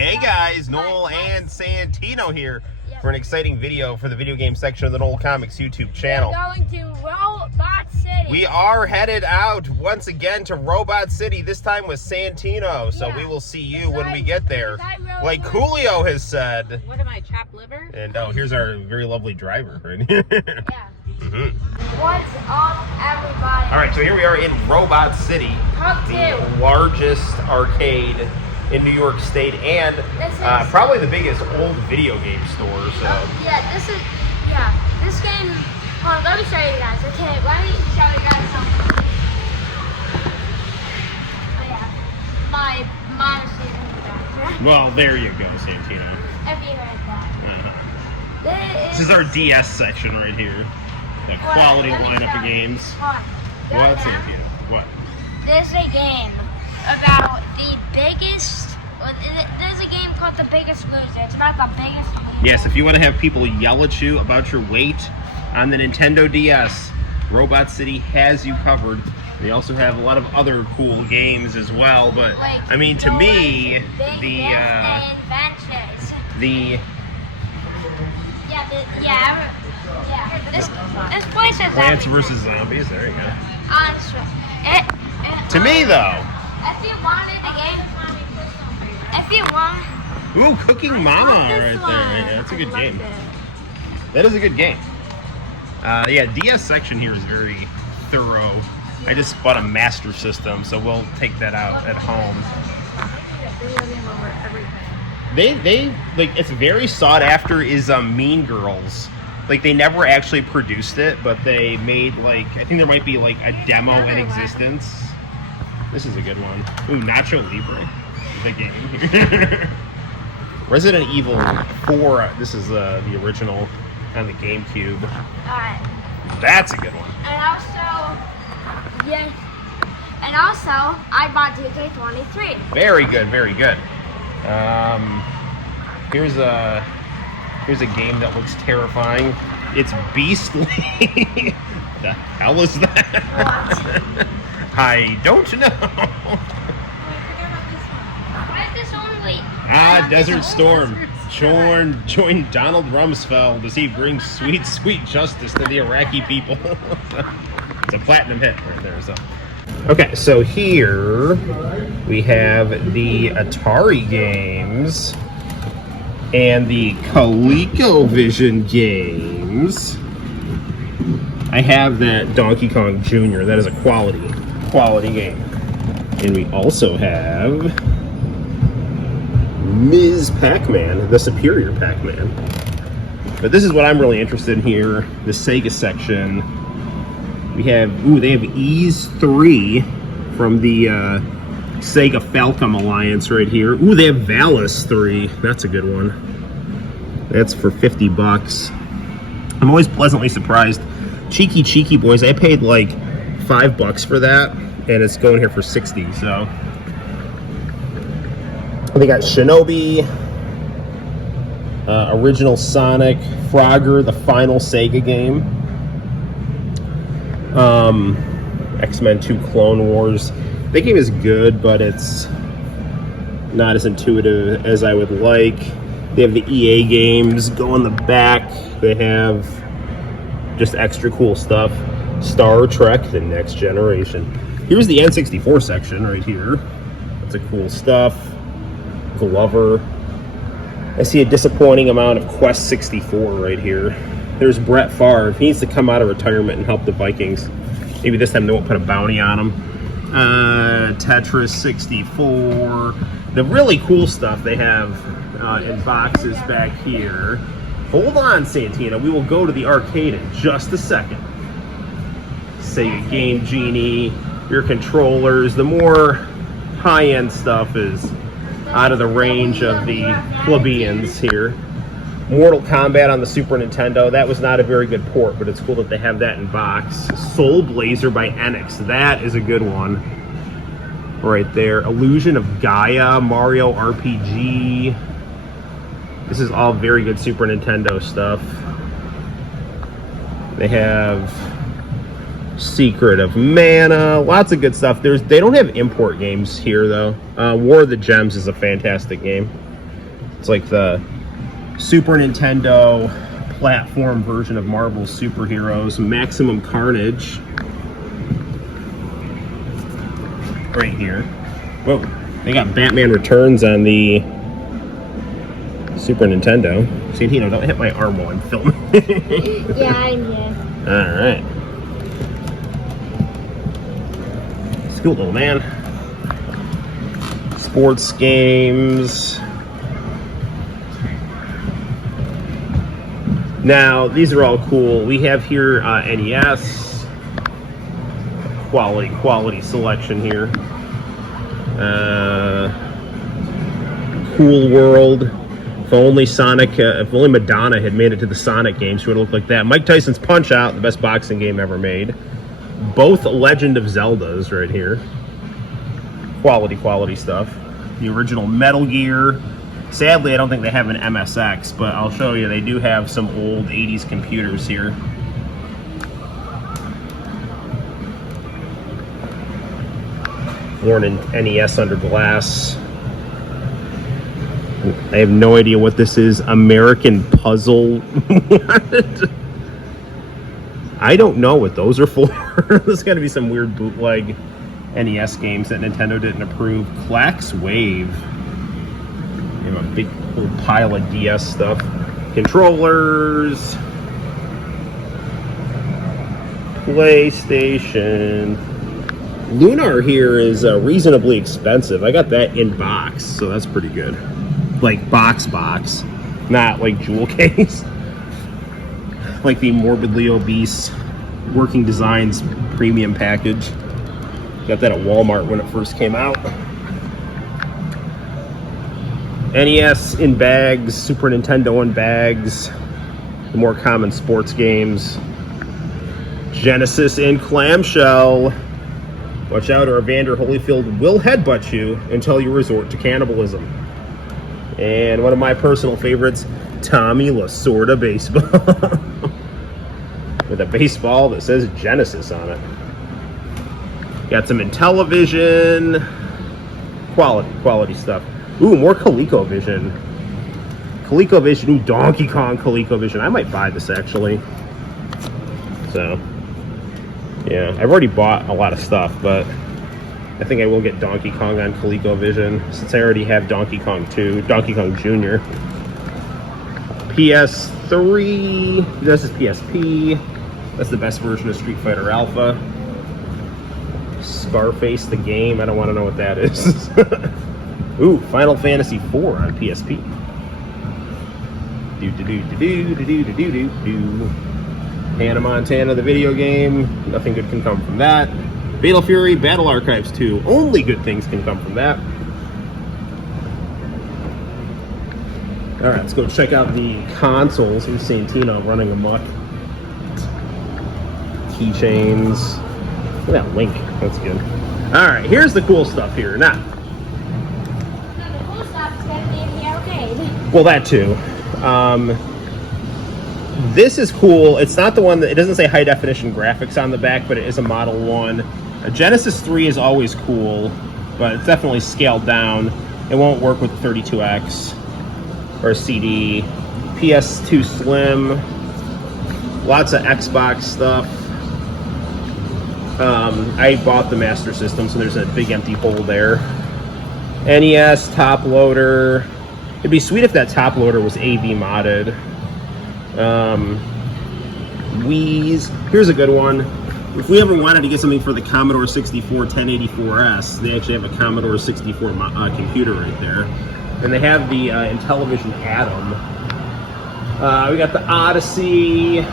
Hey guys, Noel and Santino here for an exciting video for the video game section of the Noel Comics YouTube channel. We're going to Robot City. We are headed out once again to Robot City, this time with Santino. So we will see you when we get there. Like Coolio has said. What am I, chopped liver? And here's our very lovely driver right here. What's up, everybody? All right, so here we are in Robot City, the largest arcade in New York State, and probably the biggest old video game store. So this game. Hold on, let me show you guys. Okay, let me show you guys something. Oh yeah, my modesty is in the back. Well, there you go, Santino. If you heard that. This is our DS section right here. The quality lineup of games. What, Santino? What? This is a game about the biggest. There's a game called The Biggest Loser. It's about the biggest loser. Yes, if you want to have people yell at you about your weight on the Nintendo DS, Robot City has you covered. They also have a lot of other cool games as well. But I mean, to me, this place is Plants vs. Zombies. There you go. Honestly, To me, though. if you wanted the game, if you want. Ooh, Cooking Mama right there. Yeah, that's a good game. That is a good game. Yeah, DS section here is very thorough. I just bought a Master System, so we'll take that out at home. They like, it's very sought after is Mean Girls. Like, they never actually produced it, but they made, like, I think there might be like a demo in existence. This is a good one. Ooh, Nacho Libre, the game. Resident Evil 4. This is the original on the GameCube. That's a good one. And also, I bought DK23. Very good, very good. Here's a game that looks terrifying. It's beastly. The hell is that? What? I don't know. Desert Storm. Join Donald Rumsfeld as he brings sweet, sweet justice to the Iraqi people. It's a platinum hit right there. So. Okay, so here we have the Atari games and the ColecoVision games. I have that Donkey Kong Jr. That is a quality game. And we also have Ms. Pac-Man, the Superior Pac-Man. But this is what I'm really interested in here, the Sega section. We have, they have Ys 3 from the Sega Falcom Alliance right here. Ooh, they have Valis 3. That's a good one. That's for $50. I'm always pleasantly surprised. Cheeky Boys, I paid like $5 for that, and it's going here for $60, so. They got Shinobi, original Sonic, Frogger, the final Sega game. X-Men 2 Clone Wars. That game is good, but it's not as intuitive as I would like. They have the EA games go in the back. They have just extra cool stuff. Star Trek, The Next Generation. Here's the N64 section right here. That's a cool stuff. Glover. I see a disappointing amount of Quest 64 right here. There's Brett Favre. He needs to come out of retirement and help the Vikings. Maybe this time they won't put a bounty on him. Tetris 64. The really cool stuff they have in boxes back here. Hold on, Santino. We will go to the arcade in just a second. Sega Game Genie, your controllers. The more high-end stuff is out of the range of the plebeians here. Mortal Kombat on the Super Nintendo. That was not a very good port, but it's cool that they have that in box. Soul Blazer by Enix. That is a good one. Right there. Illusion of Gaia, Mario RPG. This is all very good Super Nintendo stuff. They have Secret of Mana, lots of good stuff. They don't have import games here though. War of the Gems is a fantastic game. It's like the Super Nintendo platform version of Marvel's superheroes. Maximum Carnage. Right here. Whoa. They got Batman Returns on the Super Nintendo. Santino, don't hit my arm while I'm filming. Yeah, I'm here. Alright. It's cool, little man. Sports games. Now, these are all cool. We have here NES. Quality selection here. Cool World. If only Madonna had made it to the Sonic games, she would have looked like that. Mike Tyson's Punch-Out!, the best boxing game ever made. Both Legend of Zeldas right here. Quality stuff. The original Metal Gear. Sadly, I don't think they have an MSX, but I'll show you. They do have some old 80s computers here. Worn in NES under glass. I have no idea what this is. American Puzzle. What? I don't know what those are for. There's got to be some weird bootleg NES games that Nintendo didn't approve. Clax Wave. You have a big old pile of DS stuff. Controllers. PlayStation. Lunar here is reasonably expensive. I got that in box, so that's pretty good. Like box, not like jewel case. Like the Morbidly Obese Working Designs premium package. Got that at Walmart when it first came out. NES in bags, Super Nintendo in bags, the more common sports games. Genesis in clamshell. Watch out, or Evander Holyfield will headbutt you until you resort to cannibalism. And one of my personal favorites, Tommy Lasorda baseball. With a baseball that says Genesis on it. Got some Intellivision. Quality stuff. Ooh, more ColecoVision. ColecoVision, ooh, Donkey Kong ColecoVision. I might buy this actually. So, yeah, I've already bought a lot of stuff, but I think I will get Donkey Kong on ColecoVision since I already have Donkey Kong 2, Donkey Kong Jr. PS3, this is PSP. That's the best version of Street Fighter Alpha. Scarface the game, I don't want to know what that is. Ooh, Final Fantasy IV on PSP. Hannah Montana, the video game. Nothing good can come from that. Fatal Fury, Battle Archives 2. Only good things can come from that. Alright, let's go check out the consoles. Here's Santino running amok. Keychains. Look at that link. That's good. Alright, here's the cool stuff here. Now, The cool stuff is going to be in the arcade. well, that too. This is cool. It's not the one that, it doesn't say high definition graphics on the back, but it is a Model 1. A Genesis 3 is always cool, but it's definitely scaled down. It won't work with 32X or a CD. PS2 Slim. Lots of Xbox stuff. I bought the Master System, so there's a big empty hole there. NES top loader. It'd be sweet if that top loader was AV modded. Wii's. Here's a good one. If we ever wanted to get something for the Commodore 64 1084S, they actually have a Commodore 64 computer right there. And they have the Intellivision Atom. We got the Odyssey.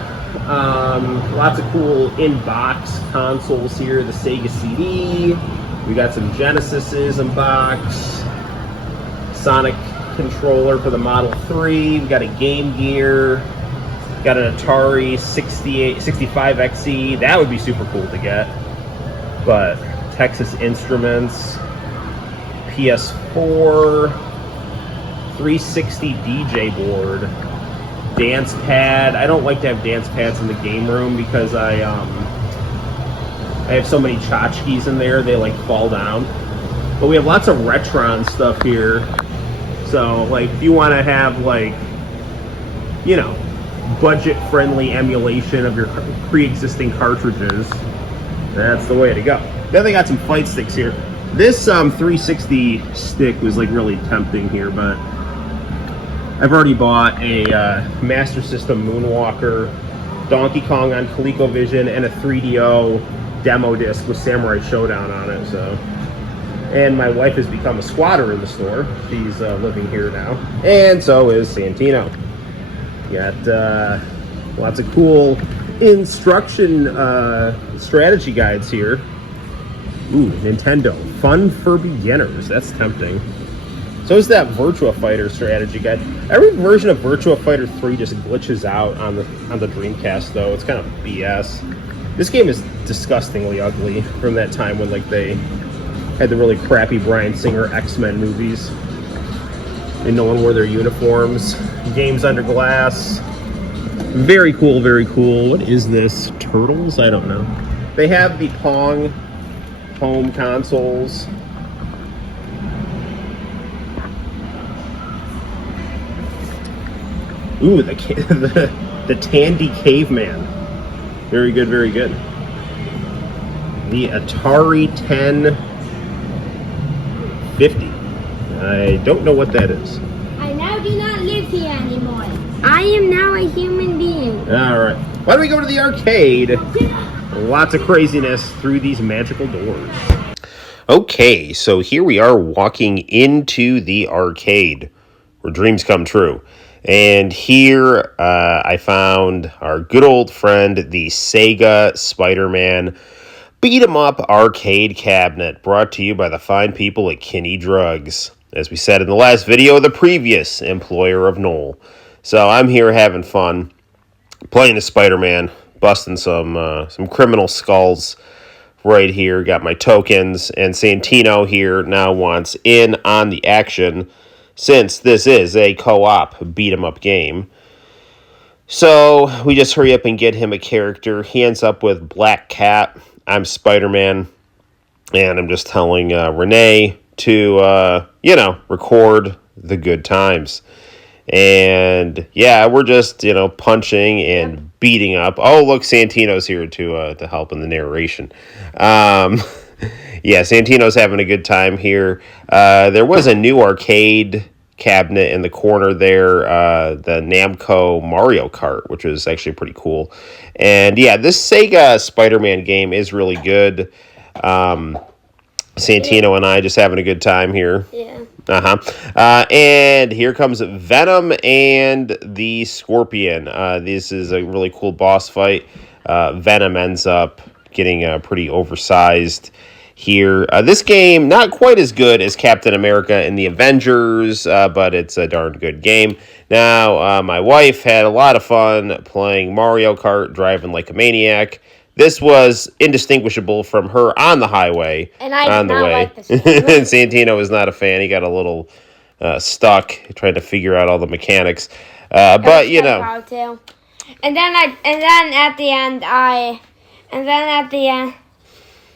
Lots of cool in-box consoles here. The Sega CD. We got some Genesises in box. Sonic controller for the Model 3. We got a Game Gear. Got an Atari 65XE. That would be super cool to get. But Texas Instruments, PS4, 360 DJ board, dance pad. I don't like to have dance pads in the game room because I have so many tchotchkes in there, they like fall down. But we have lots of Retron stuff here. So, like, if you want to have, like, you know, budget-friendly emulation of your pre-existing cartridges, that's the way to go. Then they got some fight sticks here. This 360 stick was, like, really tempting here, but I've already bought a Master System Moonwalker, Donkey Kong on ColecoVision, and a 3DO demo disc with Samurai Showdown on it, so... And my wife has become a squatter in the store. She's living here now. And so is Santino. Got lots of cool instruction strategy guides here. Ooh, Nintendo. Fun for beginners. That's tempting. So is that Virtua Fighter strategy guide. Every version of Virtua Fighter 3 just glitches out on the Dreamcast, though. It's kind of BS. This game is disgustingly ugly from that time when, like, they had the really crappy Bryan Singer X-Men movies. And no one wore their uniforms. Games under glass. Very cool, very cool. What is this? Turtles? I don't know. They have the Pong home consoles. Ooh, the Tandy Caveman. Very good, very good. The Atari 1050. I don't know what that is. I now do not live here anymore. I am now a human being. All right. Why don't we go to the arcade? Lots of craziness through these magical doors. Okay, so here we are walking into the arcade where dreams come true. And here I found our good old friend, the Sega Spider-Man Beat 'em Up arcade cabinet, brought to you by the fine people at Kinney Drugs. As we said in the last video, the previous employer of Noel. So I'm here having fun, playing as Spider-Man, busting some criminal skulls right here. Got my tokens, and Santino here now wants in on the action, since this is a co-op beat-em-up game. So we just hurry up and get him a character. He ends up with Black Cat. I'm Spider-Man, and I'm just telling Renee to, record the good times. And, yeah, we're just, punching and beating up. Oh, look, Santino's here to help in the narration. Yeah, Santino's having a good time here. There was a new arcade cabinet in the corner there, the Namco Mario Kart, which was actually pretty cool. And, yeah, this Sega Spider-Man game is really good. Santino and I just having a good time here. Yeah. And here comes Venom and the Scorpion. This is a really cool boss fight. Venom ends up getting pretty oversized here. This game, not quite as good as Captain America and the Avengers, but it's a darn good game. Now, my wife had a lot of fun playing Mario Kart, driving like a maniac. This was indistinguishable from her on the highway. And I on the did not way. like this game. And Santino was not a fan. He got a little stuck trying to figure out all the mechanics. But you know. And then at the end I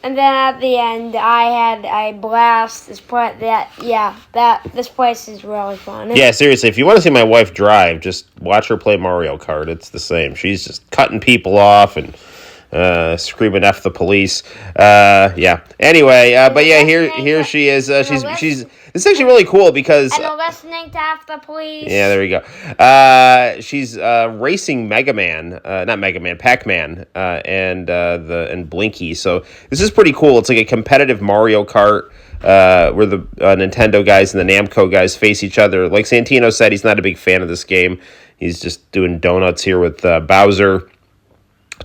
had a blast. This place is really fun. Yeah, seriously, if you want to see my wife drive, just watch her play Mario Kart. It's the same. She's just cutting people off and screaming F the police. Yeah. Anyway, but yeah, here she is. She's this is actually really cool because and listening to F the police. Yeah, there we go. She's racing Pac-Man, and Blinky. So this is pretty cool. It's like a competitive Mario Kart where the Nintendo guys and the Namco guys face each other. Like Santino said, he's not a big fan of this game. He's just doing donuts here with Bowser,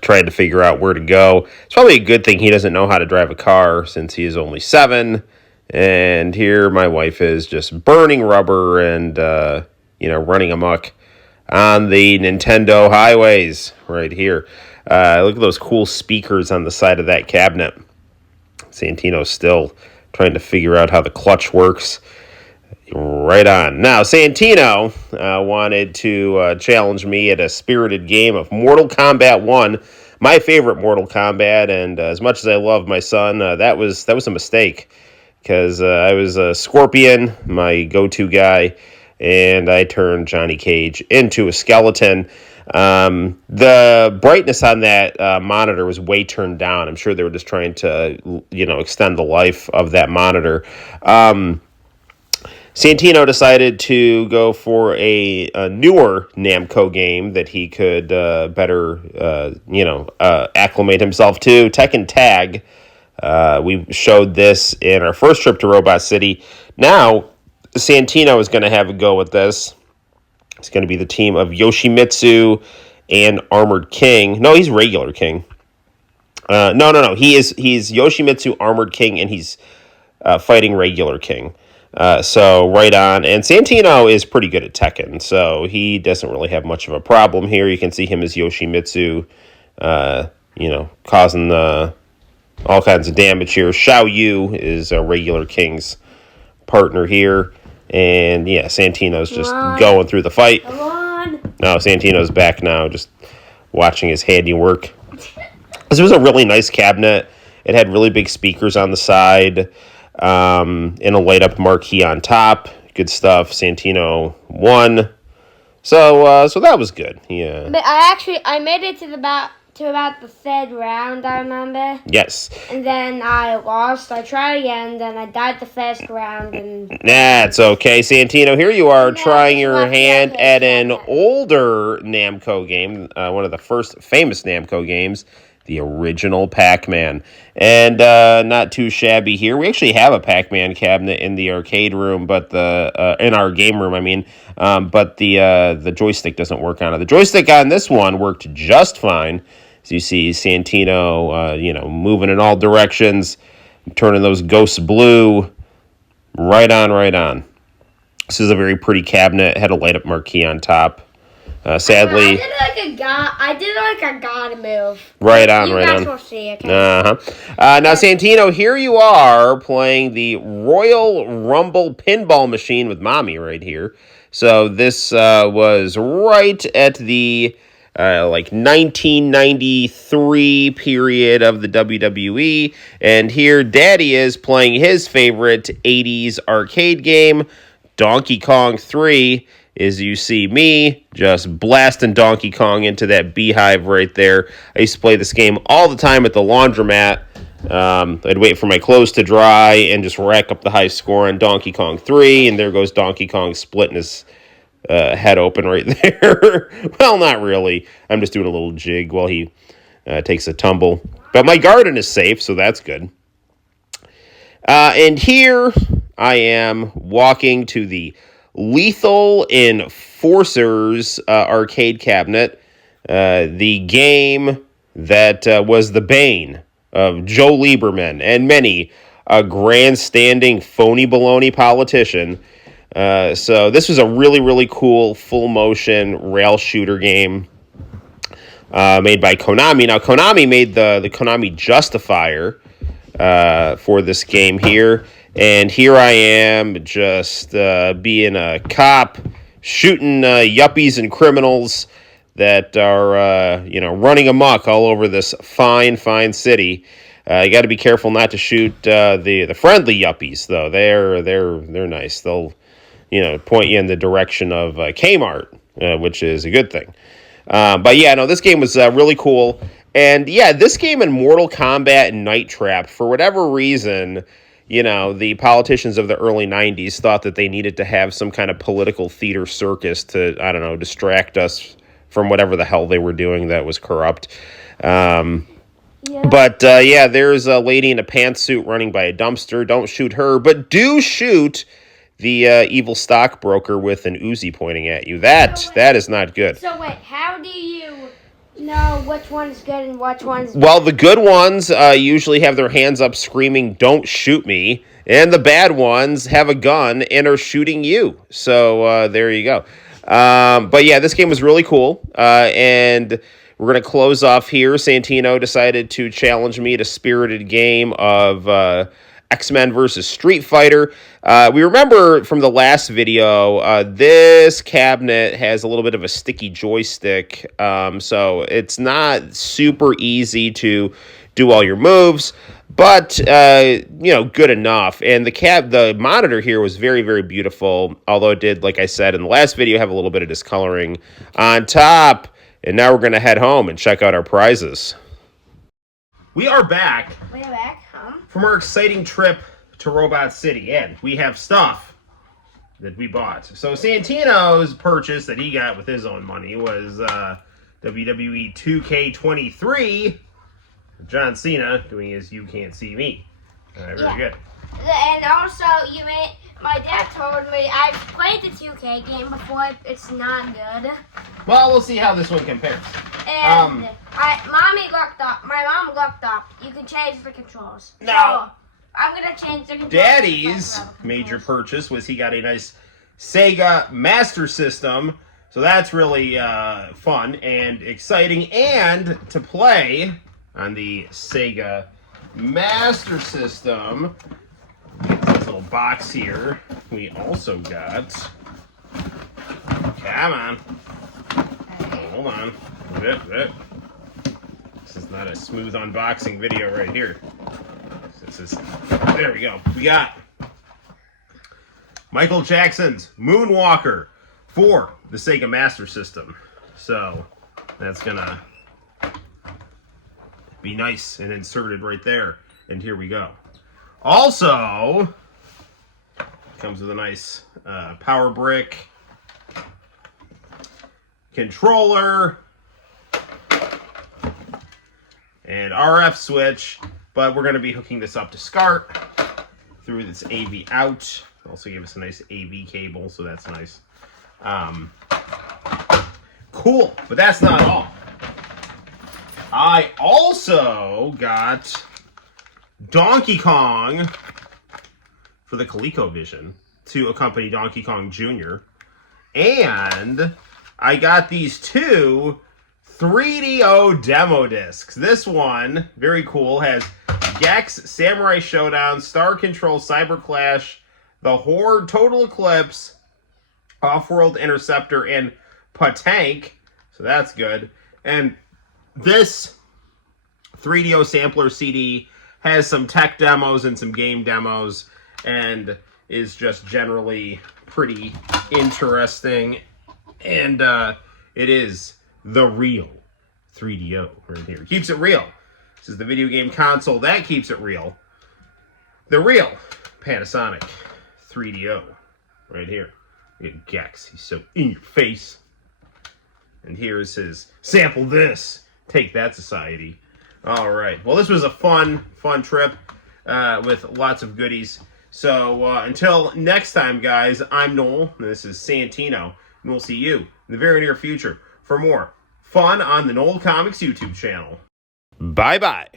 trying to figure out where to go. It's probably a good thing he doesn't know how to drive a car since he is only 7. And here my wife is just burning rubber and, running amok on the Nintendo highways right here. Look at those cool speakers on the side of that cabinet. Santino's still trying to figure out how the clutch works. Right on. Now, Santino wanted to challenge me at a spirited game of Mortal Kombat 1, my favorite Mortal Kombat, and as much as I love my son, that was a mistake. because I was a Scorpion, my go-to guy, and I turned Johnny Cage into a skeleton. The brightness on that monitor was way turned down. I'm sure they were just trying to, extend the life of that monitor. Santino decided to go for a newer Namco game that he could better, acclimate himself to. Tekken Tag. We showed this in our first trip to Robot City. Now, Santino is going to have a go with this. It's going to be the team of Yoshimitsu and Armored King. No, he's regular King. No. He's Yoshimitsu, Armored King, and he's fighting regular King. So right on. And Santino is pretty good at Tekken, so he doesn't really have much of a problem here. You can see him as Yoshimitsu, causing all kinds of damage here. Xiao Yu is a regular King's partner here. And yeah, Santino's just going through the fight. Come on. No, Santino's back now, just watching his handiwork. This was a really nice cabinet. It had really big speakers on the side. And a light-up marquee on top. Good stuff. Santino won. So that was good. Yeah. But I made it to about the third round, I remember. Yes. And then I lost. I tried again, then I died the first round. And That's okay. Santino, here you are trying your hand at an older Namco game, one of the first famous Namco games, the original Pac-Man. And not too shabby here. We actually have a Pac-Man cabinet in the arcade room, but in our game room, I mean. But the joystick doesn't work on it. The joystick on this one worked just fine. As you see, Santino, moving in all directions, turning those ghosts blue. Right on. This is a very pretty cabinet. It had a light-up marquee on top. Sadly, I did like a god move. Right on. You guys will see, okay? Now, Santino, here you are playing the Royal Rumble pinball machine with Mommy right here. So this was right at the 1993 period of the WWE. And here Daddy is playing his favorite 80s arcade game, Donkey Kong 3. As you see me just blasting Donkey Kong into that beehive right there. I used to play this game all the time at the laundromat. I'd wait for my clothes to dry and just rack up the high score on Donkey Kong 3. And there goes Donkey Kong splitting his head open right there. Well, not really. I'm just doing a little jig while he takes a tumble. But my garden is safe, so that's good. And here I am walking to the Lethal Enforcers arcade cabinet, the game that was the bane of Joe Lieberman and many a grandstanding phony baloney politician. So this was a really, really cool full-motion rail shooter game made by Konami. Now, Konami made the Konami Justifier for this game here. And here I am just being a cop, shooting yuppies and criminals that are, running amok all over this fine, fine city. You got to be careful not to shoot the friendly yuppies, though. They're nice. They'll, point you in the direction of Kmart, which is a good thing. But yeah, no, this game was really cool. And yeah, this game and Mortal Kombat and Night Trap, for whatever reason, the politicians of the early 90s thought that they needed to have some kind of political theater circus to, distract us from whatever the hell they were doing that was corrupt. Yeah. But, there's a lady in a pantsuit running by a dumpster. Don't shoot her, but do shoot the evil stockbroker with an Uzi pointing at you. That is not good. So wait, how do you know which one's good and which one's bad? Well, the good ones usually have their hands up screaming, "Don't shoot me," and the bad ones have a gun and are shooting you. So there you go. But yeah, this game was really cool, and we're going to close off here. Santino decided to challenge me to a spirited game of X-Men versus Street Fighter. We remember from the last video, this cabinet has a little bit of a sticky joystick, so it's not super easy to do all your moves, But, good enough. And the monitor here was very, very beautiful, although it did, like I said in the last video, have a little bit of discoloring on top. And now we're going to head home and check out our prizes. We are back. We're back, from our exciting trip to Robot City. And we have stuff that we bought. So Santino's purchase that he got with his own money was WWE 2K23. John Cena doing his "You Can't See Me." Very good. And also, my dad told me I've played the 2K game before. It's not good. Well, we'll see how this one compares. And my mom looked up. You can change the controls. No. So, I'm gonna change the controls. Daddy's major purchase was he got a nice Sega Master System. So that's really fun and exciting. And to play on the Sega Master System, this little box here, we also got, come on, hold on, this is not a smooth unboxing video right here. There we go, we got Michael Jackson's Moonwalker for the Sega Master System. So that's gonna be nice and inserted right there. And here we go. Also, comes with a nice power brick, controller, and RF switch. But we're going to be hooking this up to SCART through this AV out. Also gave us a nice AV cable, so that's nice. Cool, but that's not all. I also got Donkey Kong for the ColecoVision to accompany Donkey Kong Jr. And I got these two 3DO demo discs. This one, very cool, has Gex, Samurai Showdown, Star Control, Cyber Clash, The Horde, Total Eclipse, Off-World Interceptor, and Patank. So that's good. And this 3DO sampler CD has some tech demos and some game demos and is just generally pretty interesting. And it is the real 3DO right here. Keeps it real. This is the video game console that keeps it real. The real Panasonic 3DO right here. We got Gex. He's so in your face. And here's his sample this. Take that, society. All right. Well, this was a fun trip with lots of goodies. So until next time, guys, I'm Noel, and this is Santino, and we'll see you in the very near future for more fun on the Noel Comics YouTube channel. Bye-bye.